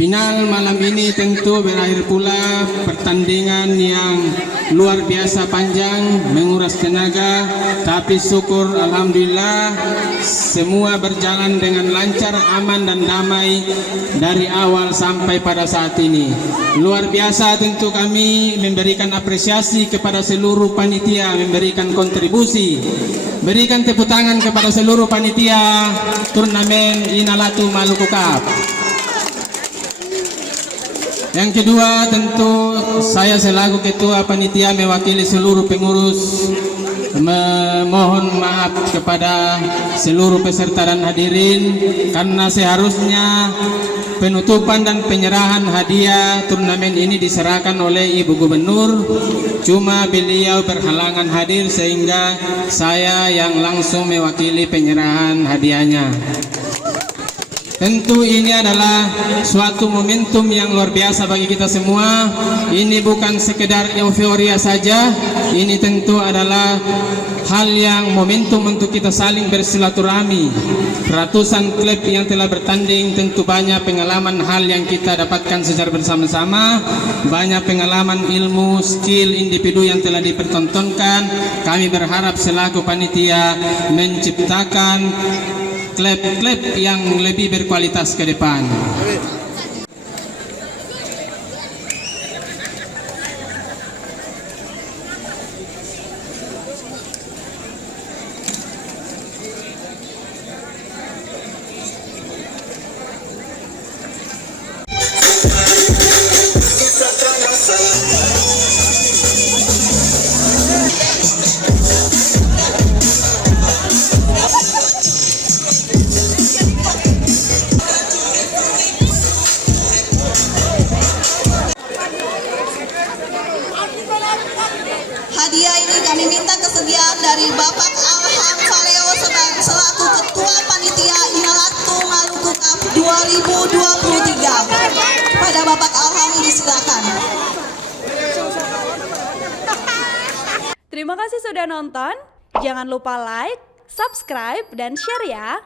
Final malam ini tentu berakhir pula pertandingan yang luar biasa panjang, menguras tenaga, tapi syukur alhamdulillah semua berjalan dengan lancar, aman dan damai dari awal sampai pada saat ini. Luar biasa tentu kami memberikan apresiasi kepada seluruh panitia, memberikan kontribusi. Berikan tepuk tangan kepada seluruh panitia turnamen Inalatu Maluku Cup. Yang kedua, tentu saya selaku ketua panitia mewakili seluruh pengurus memohon maaf kepada seluruh peserta dan hadirin karena seharusnya penutupan dan penyerahan hadiah turnamen ini diserahkan oleh Ibu Gubernur, cuma beliau berhalangan hadir sehingga saya yang langsung mewakili penyerahan hadiahnya. Tentu ini adalah suatu momentum yang luar biasa bagi kita semua. Ini bukan sekedar euforia saja, ini tentu adalah hal yang momentum untuk kita saling bersilaturahmi. Ratusan klub yang telah bertanding, tentu banyak pengalaman hal yang kita dapatkan secara bersama-sama, banyak pengalaman ilmu, skill individu yang telah dipertontonkan. Kami berharap selaku panitia menciptakan klub-klub yang lebih berkualitas ke depan. Hadiah ini kami minta kesediaan dari Bapak Alham Faleo selaku Ketua Panitia Inalatu Maluku Cup 2023. Pada Bapak Alham disilakan. Terima kasih sudah nonton. Jangan lupa like, subscribe, dan share ya.